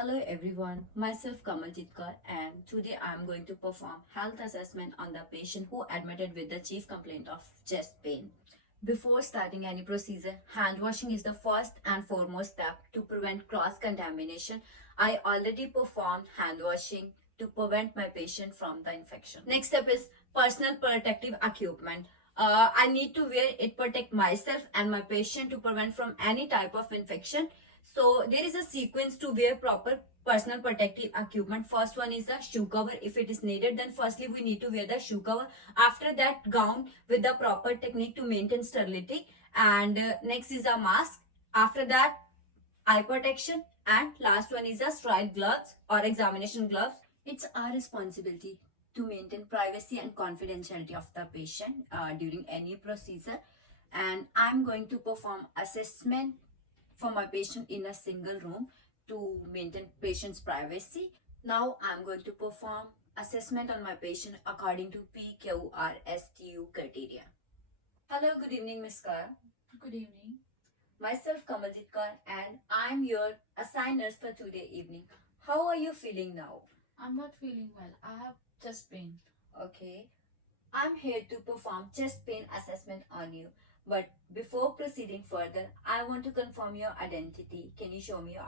Hello everyone, myself Kamal Jitkar and today I am going to perform health assessment on the patient who admitted with the chief complaint of chest pain. Before starting any procedure, hand washing is the first and foremost step to prevent cross-contamination. I already performed hand washing to prevent my patient from the infection. Next step is personal protective equipment. I need to wear it protect myself and my patient to prevent from any type of infection. So there is a sequence to wear proper personal protective equipment. First one is the shoe cover. If it is needed, then firstly we need to wear the shoe cover. After that, gown with the proper technique to maintain sterility. And next is a mask. After that, eye protection. And last one is a sterile gloves or examination gloves. It's our responsibility to maintain privacy and confidentiality of the patient during any procedure. And I'm going to perform assessment for my patient in a single room to maintain patient's privacy. Now I'm going to perform assessment on my patient according to PQRSTU criteria. Hello, good evening, Ms. Kara. Good evening. Myself Kamaljit Kaur and I'm your assigned nurse for today evening. How are you feeling now? I'm not feeling well. I have chest pain. Okay. I'm here to perform chest pain assessment on you. But before proceeding further, I want to confirm your identity. Can you show me your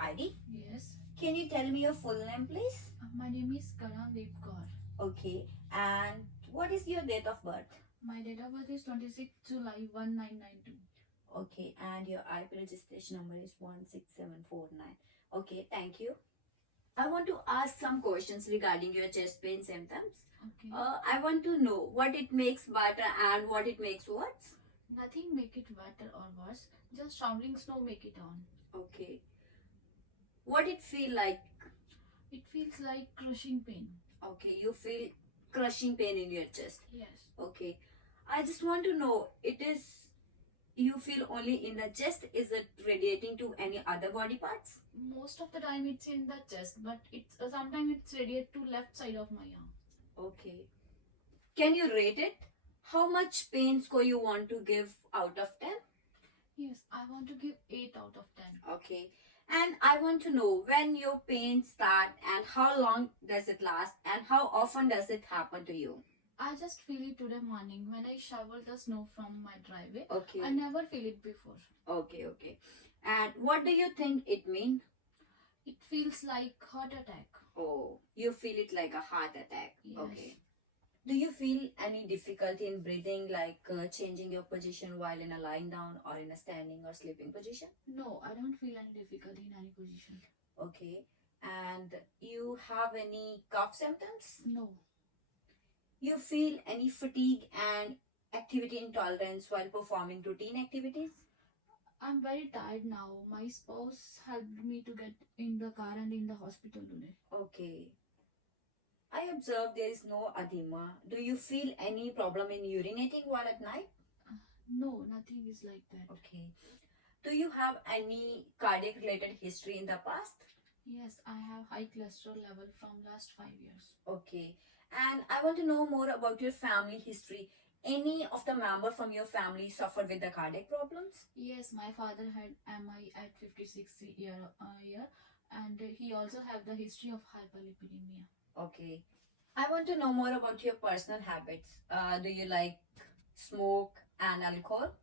ID? Yes. Can you tell me your full name, please? My name is Karandeep Kaur. Okay. And what is your date of birth? My date of birth is 26 July 1992. Okay. And your IP registration number is 16749. Okay. Thank you. I want to ask some questions regarding your chest pain symptoms. Okay. I want to know what it makes better and what it makes worse. Nothing make it better or worse. Just shoveling snow make it on. Okay. What it feel like? It feels like crushing pain. Okay, you feel crushing pain in your chest. Yes. Okay. I just want to know, it is you feel only in the chest? Is it radiating to any other body parts? Most of the time it's in the chest, but it's sometimes it's radiate to left side of my arm. Okay. Can you rate it? How much pain score you want to give out of 10? Yes, I want to give 8 out of 10. Okay. And I want to know when your pain start and how long does it last and how often does it happen to you? I just feel it today morning when I shovel the snow from my driveway. Okay. I never feel it before. Okay, okay. And what do you think it means? It feels like heart attack. Oh, you feel it like a heart attack. Yes. Okay. Do you feel any difficulty in breathing, like changing your position while in a lying down or in a standing or sleeping position? No, I don't feel any difficulty in any position. Okay. And you have any cough symptoms? No. You feel any fatigue and activity intolerance while performing routine activities? I'm very tired now. My spouse helped me to get in the car and in the hospital today. Okay. I observe there is no edema. Do you feel any problem in urinating while at night? No, nothing is like that. Okay. Do you have any cardiac related history in the past? Yes, I have high cholesterol level from last 5 years. Okay. And I want to know more about your family history. Any of the member from your family suffered with the cardiac problems? Yes, my father had MI at 56 year and he also have the history of hyperlipidemia. Okay. I want to know more about your personal habits. Do you like smoke and alcohol?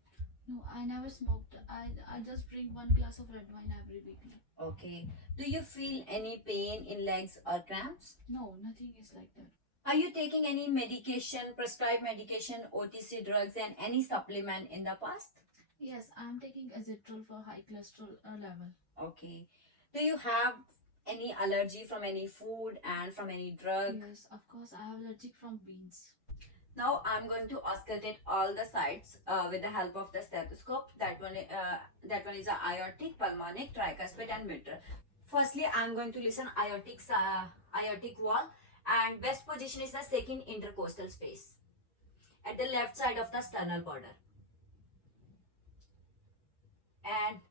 No, I never smoked. I just drink 1 glass of red wine every weekly. Okay. Do you feel any pain in legs or cramps? No, nothing is like that. Are you taking any medication, prescribed medication, OTC drugs and any supplement in the past? Yes, I am taking Azetrol for high cholesterol level. Okay. Do you have any allergy from any food and from any drug? Yes, of course, I have allergic from beans. Now I'm going to auscultate all the sides with the help of the stethoscope. That one is a aortic, pulmonic, tricuspid, and mitral. Firstly, I'm going to listen aortic wall, and best position is the second intercostal space at the left side of the sternal border. And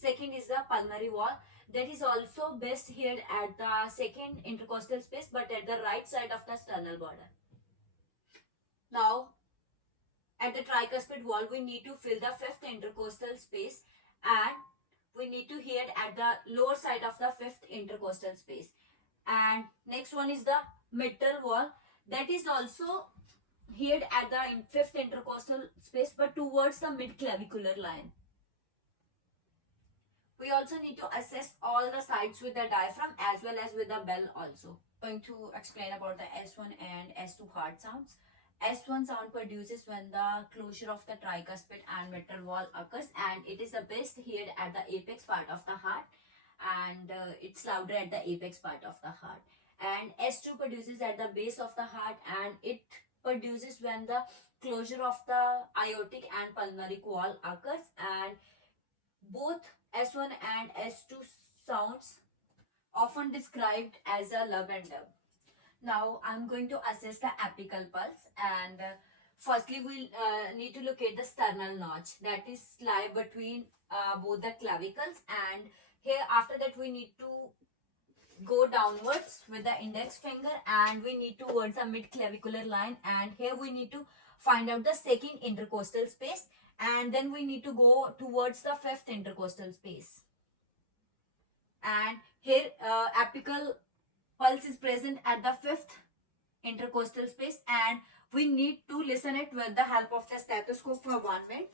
second is the pulmonary wall. That is also best here at the second intercostal space, but at the right side of the sternal border. Now, at the tricuspid wall, we need to fill the fifth intercostal space and we we need to hear it at the lower side of the fifth intercostal space. And next one is the mitral wall, that is also heard at the fifth intercostal space but towards the mid clavicular line. We also need to assess all the sides with the diaphragm as well as with the bell also. Going to explain about the S1 and S2 heart sounds. S1 sound produces when the closure of the tricuspid and mitral wall occurs, and it is the best heard at the apex part of the heart, and it's louder at the apex part of the heart. And S2 produces at the base of the heart, and it produces when the closure of the aortic and pulmonary wall occurs, and both S1 and S2 sounds often described as a love and dub. Now I'm going to assess the apical pulse, and firstly we'll need to locate the sternal notch that is lie between both the clavicles, and here after that we need to go downwards with the index finger and we need towards the mid clavicular line, and here we need to find out the second intercostal space, and then we need to go towards the fifth intercostal space. And here apical pulse is present at the fifth intercostal space, and we need to listen it with the help of the stethoscope for 1 minute.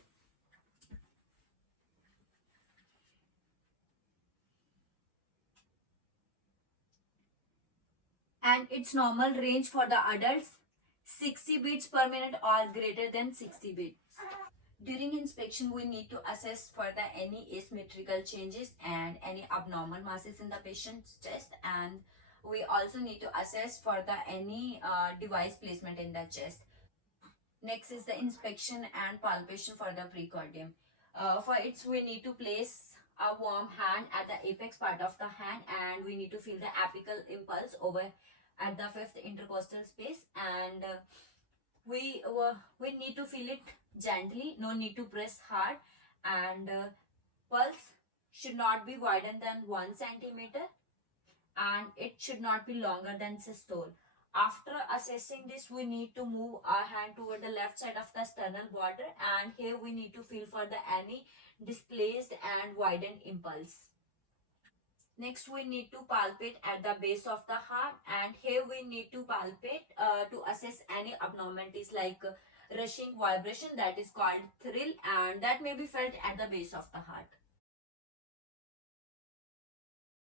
And its normal range for the adults 60 beats per minute or greater than 60 beats. During inspection, we need to assess for the any asymmetrical changes and any abnormal masses in the patient's chest, and we also need to assess for the any device placement in the chest. Next is the inspection and palpation for the precordium. For it, we need to place a warm hand at the apex part of the hand, and we need to feel the apical impulse over at the fifth intercostal space, and we need to feel it gently, no need to press hard, and pulse should not be wider than 1 centimeter, and it should not be longer than systole. After assessing this, we need to move our hand toward the left side of the sternal border, and here we need to feel for the any displaced and widened impulse. Next, we need to palpate at the base of the heart, and here we need to palpate to assess any abnormalities like rushing vibration, that is called thrill, and that may be felt at the base of the heart.